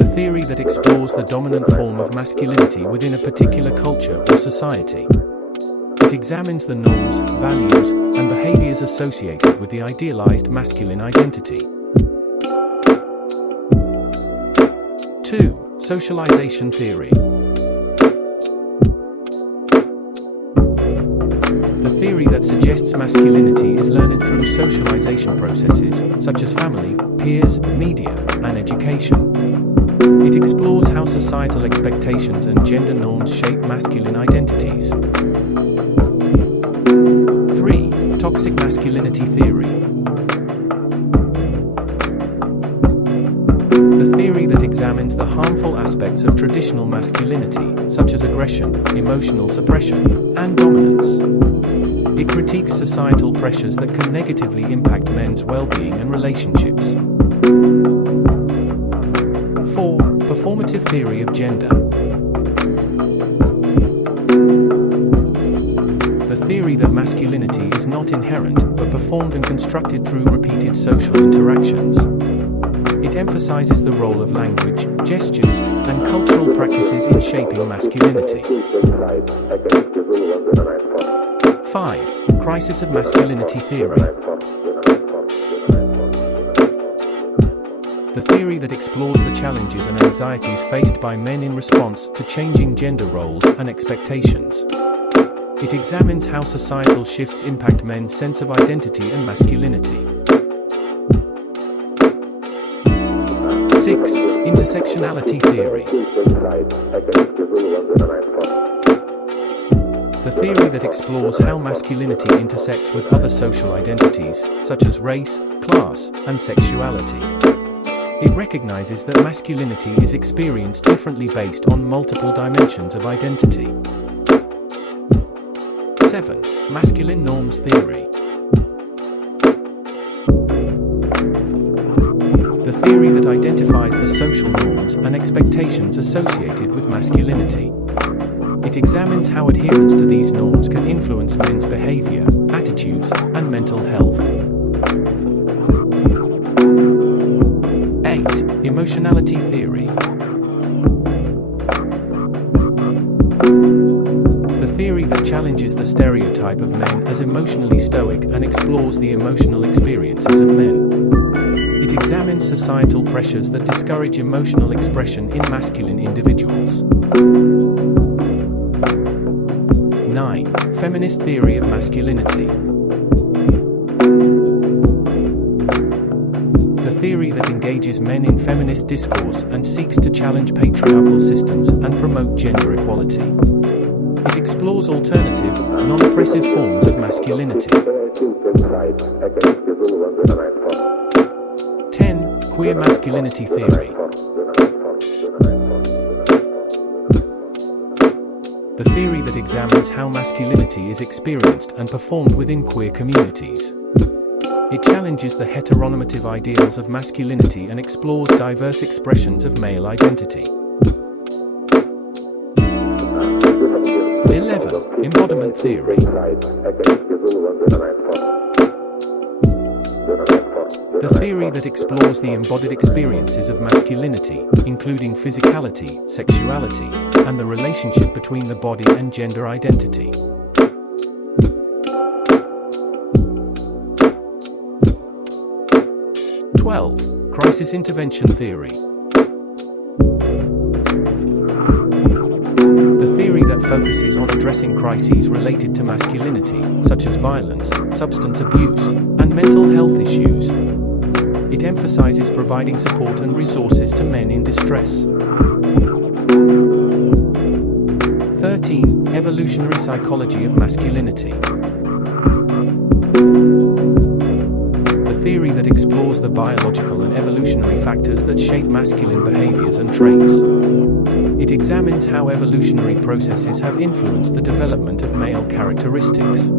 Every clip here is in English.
The theory that explores the dominant form of masculinity within a particular culture or society. It examines the norms, values, and behaviors associated with the idealized masculine identity. 2. Socialization Theory. The theory that suggests masculinity is learned through socialization processes, such as family, peers, media, and education. It explores how societal expectations and gender norms shape masculine identities. 3. Toxic Masculinity Theory. The theory that examines the harmful aspects of traditional masculinity, such as aggression, emotional suppression, and dominance. It critiques societal pressures that can negatively impact men's well-being and relationships. 4. Performative Theory of Gender. The theory that masculinity is not inherent, but performed and constructed through repeated social interactions. It emphasizes the role of language, gestures, and cultural practices in shaping masculinity. 5. Crisis of Masculinity Theory. The theory that explores the challenges and anxieties faced by men in response to changing gender roles and expectations. It examines how societal shifts impact men's sense of identity and masculinity. 6. Intersectionality Theory. The theory that explores how masculinity intersects with other social identities, such as race, class, and sexuality. It recognizes that masculinity is experienced differently based on multiple dimensions of identity. 7. Masculine Norms Theory. The theory that identifies the social norms and expectations associated with masculinity. It examines how adherence to these norms can influence men's behavior, attitudes, and mental health. 8. Emotionality Theory. The theory that challenges the stereotype of men as emotionally stoic and explores the emotional experiences of men. It examines societal pressures that discourage emotional expression in masculine individuals. 9. Feminist Theory of Masculinity. The theory that engages men in feminist discourse and seeks to challenge patriarchal systems and promote gender equality. It explores alternative, non-oppressive forms of masculinity. 10. Queer Masculinity Theory. The theory that examines how masculinity is experienced and performed within queer communities. It challenges the heteronormative ideals of masculinity and explores diverse expressions of male identity. 11. Embodiment Theory. The theory that explores the embodied experiences of masculinity, including physicality, sexuality, and the relationship between the body and gender identity. 12. Crisis Intervention Theory. The theory that focuses on addressing crises related to masculinity, such as violence, substance abuse, and mental health issues. It emphasizes providing support and resources to men in distress. 13. Evolutionary Psychology of Masculinity. The theory that explores the biological and evolutionary factors that shape masculine behaviors and traits. It examines how evolutionary processes have influenced the development of male characteristics.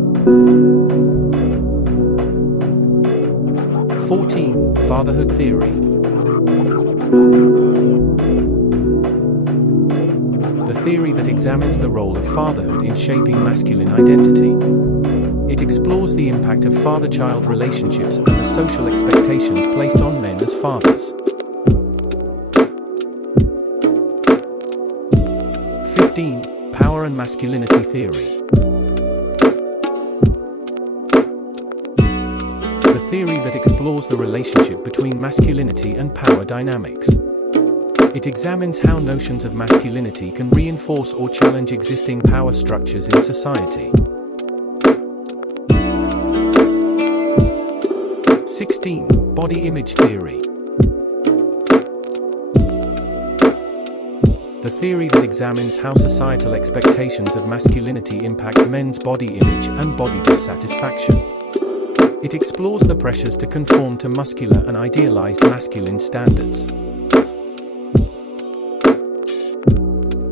14. Fatherhood Theory. The theory that examines the role of fatherhood in shaping masculine identity. It explores the impact of father-child relationships and the social expectations placed on men as fathers. 15. Power and Masculinity Theory. The theory that explores the relationship between masculinity and power dynamics. It examines how notions of masculinity can reinforce or challenge existing power structures in society. 16. Body image theory. The theory that examines how societal expectations of masculinity impact men's body image and body dissatisfaction. It explores the pressures to conform to muscular and idealized masculine standards.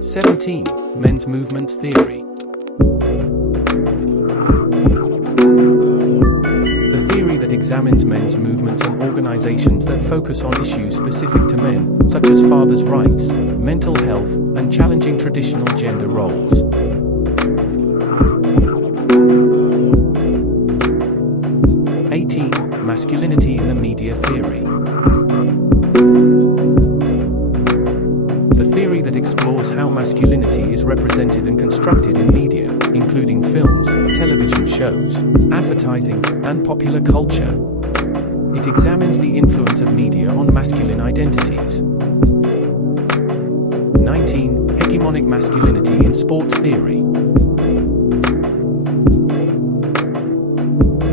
17. Men's movements theory. The theory that examines men's movements and organizations that focus on issues specific to men, such as fathers' rights, mental health, and challenging traditional gender roles. 18. Masculinity in the media theory. The theory that explores how masculinity is represented and constructed in media, including films, television shows, advertising, and popular culture. It examines the influence of media on masculine identities. 19. Hegemonic masculinity in sports theory.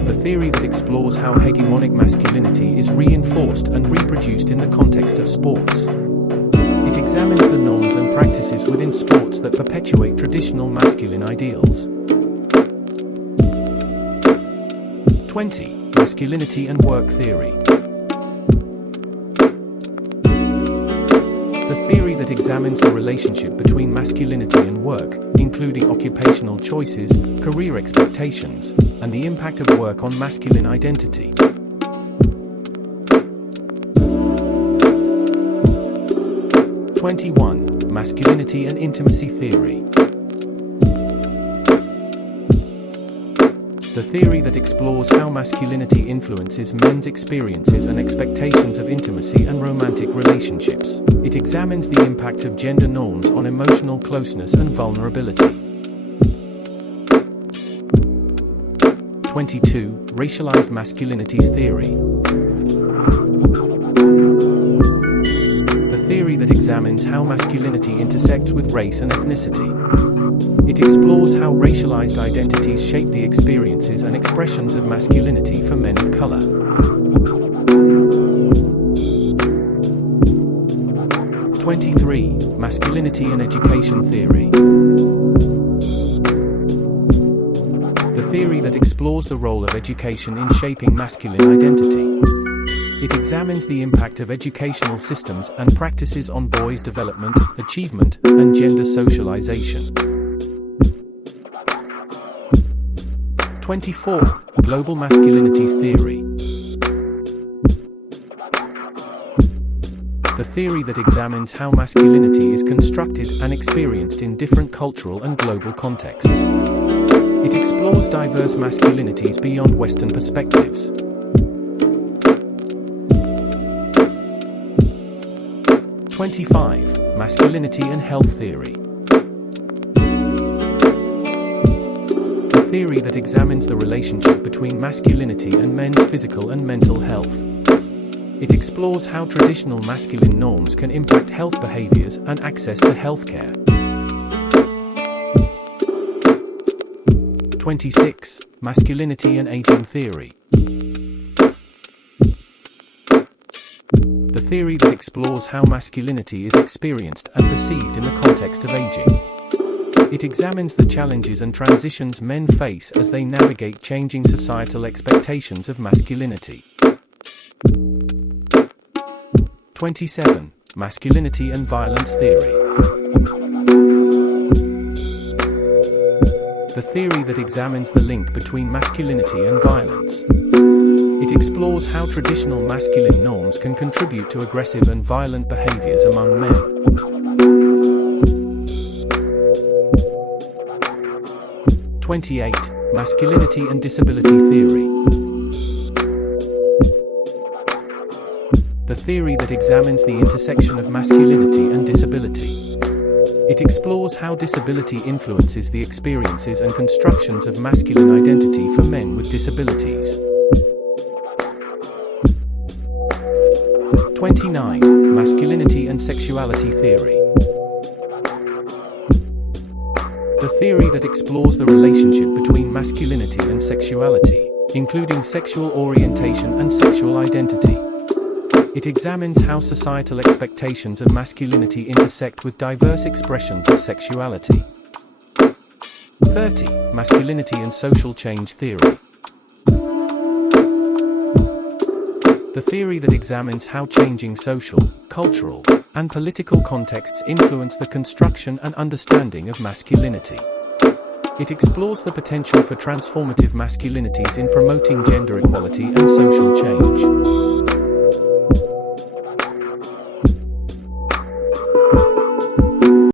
The theory that explores how hegemonic masculinity is reinforced and reproduced in the context of sports. It examines the norms and practices within sports that perpetuate traditional masculine ideals. 20. Masculinity and work theory. The theory that examines the relationship between masculinity and work, including occupational choices, career expectations, and the impact of work on masculine identity. 21. Masculinity and intimacy theory. The theory that explores how masculinity influences men's experiences and expectations of intimacy and romantic relationships. It examines the impact of gender norms on emotional closeness and vulnerability. 22. Racialized masculinities theory. The theory that examines how masculinity intersects with race and ethnicity. It explores how racialized identities shape the experiences and expressions of masculinity for men of color. 23. Masculinity and education theory. The theory that explores the role of education in shaping masculine identity. It examines the impact of educational systems and practices on boys' development, achievement, and gender socialization. 24. Global masculinities theory. The theory that examines how masculinity is constructed and experienced in different cultural and global contexts. It explores diverse masculinities beyond Western perspectives. 25. Masculinity and health theory. The theory that examines the relationship between masculinity and men's physical and mental health. It explores how traditional masculine norms can impact health behaviors and access to healthcare. 26. Masculinity and aging theory. The theory that explores how masculinity is experienced and perceived in the context of aging. It examines the challenges and transitions men face as they navigate changing societal expectations of masculinity. 27. Masculinity and violence theory. The theory that examines the link between masculinity and violence. It explores how traditional masculine norms can contribute to aggressive and violent behaviors among men. 28. Masculinity and disability theory. The theory that examines the intersection of masculinity and disability. It explores how disability influences the experiences and constructions of masculine identity for men with disabilities. 29. Masculinity and Sexuality Theory. The theory that explores the relationship between masculinity and sexuality, including sexual orientation and sexual identity. It examines how societal expectations of masculinity intersect with diverse expressions of sexuality. 30. Masculinity and Social Change Theory. The theory that examines how changing social, cultural, and political contexts influence the construction and understanding of masculinity. It explores the potential for transformative masculinities in promoting gender equality and social change.